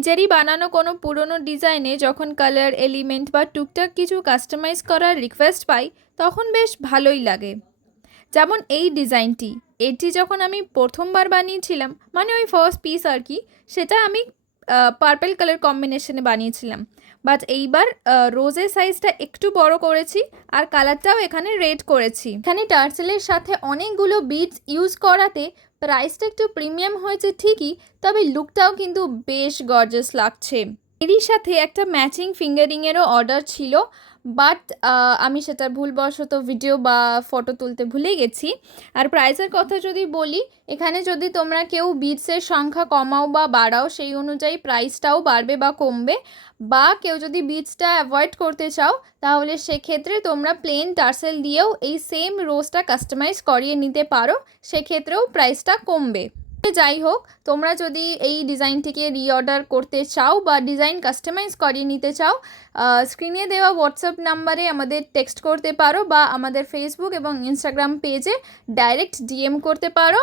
নিজেরই বানানো কোনো পুরনো ডিজাইনে যখন কালার এলিমেন্ট বা টুকটাক কিছু কাস্টমাইজ করার রিকোয়েস্ট পাই তখন বেশ ভালোই লাগে। যেমন এই ডিজাইনটি, এটি যখন আমি প্রথমবার বানিয়েছিলাম, মানে ওই ফার্স্ট পিস আর কি, সেটা আমি পার্পল কালার কম্বিনেশনে বানিয়েছিলাম। বাট এইবার রোজের সাইজটা একটু বড় করেছি আর কালারটাও এখানে রেড করেছি। এখানে টার্সেলের সাথে অনেকগুলো বিডস ইউজ করাতে প্রাইসটা একটু প্রিমিয়াম হয়েছে ঠিকই, তবে লুকটাও কিন্তু বেশ গর্জাস লাগছে। এরই সাথে একটা ম্যাচিং ফিঙ্গারিংয়েরও অর্ডার ছিল, বাট আমি সেটা ভুলবশত ভিডিও বা ফটো তুলতে ভুলে গেছি। আর প্রাইসের কথা যদি বলি, এখানে যদি তোমরা কেউ বিডসের সংখ্যা কমাও বা বাড়াও সেই অনুযায়ী প্রাইসটাও বাড়বে বা কমবে, বা কেউ যদি বিডসটা অ্যাভয়েড করতে চাও তাহলে সেক্ষেত্রে তোমরা প্লেন টার্সেল দিয়েও এই সেম রোজটা কাস্টমাইজ করিয়ে নিতে পারো, সেক্ষেত্রেও প্রাইসটা কমবে। যাই হোক, তোমরা যদি এই ডিজাইনটিকে রিঅর্ডার করতে চাও বা ডিজাইন কাস্টমাইজ করিয়ে নিতে চাও, স্ক্রিনে দেওয়া হোয়াটসঅ্যাপ নাম্বারে আমাদের টেক্সট করতে পারো বা আমাদের ফেসবুক এবং ইনস্টাগ্রাম পেজে ডাইরেক্ট ডিএম করতে পারো।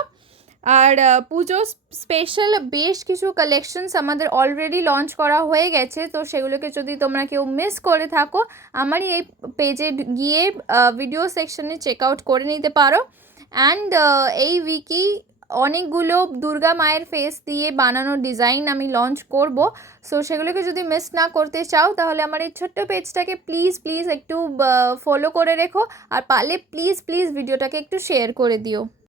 আর পুজো স্পেশাল বেশ কিছু কালেকশনস আমাদের অলরেডি লঞ্চ করা হয়ে গেছে, তো সেগুলোকে যদি তোমরা কেউ মিস করে থাকো আমারই এই পেজে গিয়ে ভিডিও সেকশনে চেক আউট করে নিতে পারো। অ্যান্ড এই উইকেই অনেকগুলো দুর্গা মায়ের ফেস দিয়ে বানানো ডিজাইন আমি লঞ্চ করব, সো সেগুলোকে যদি মিস না করতে চাও তাহলে আমার এই ছোট্ট পেজটাকে প্লিজ প্লিজ একটু ফলো করে রেখো, আর পারলে প্লিজ প্লিজ ভিডিওটাকে একটু শেয়ার করে দিও।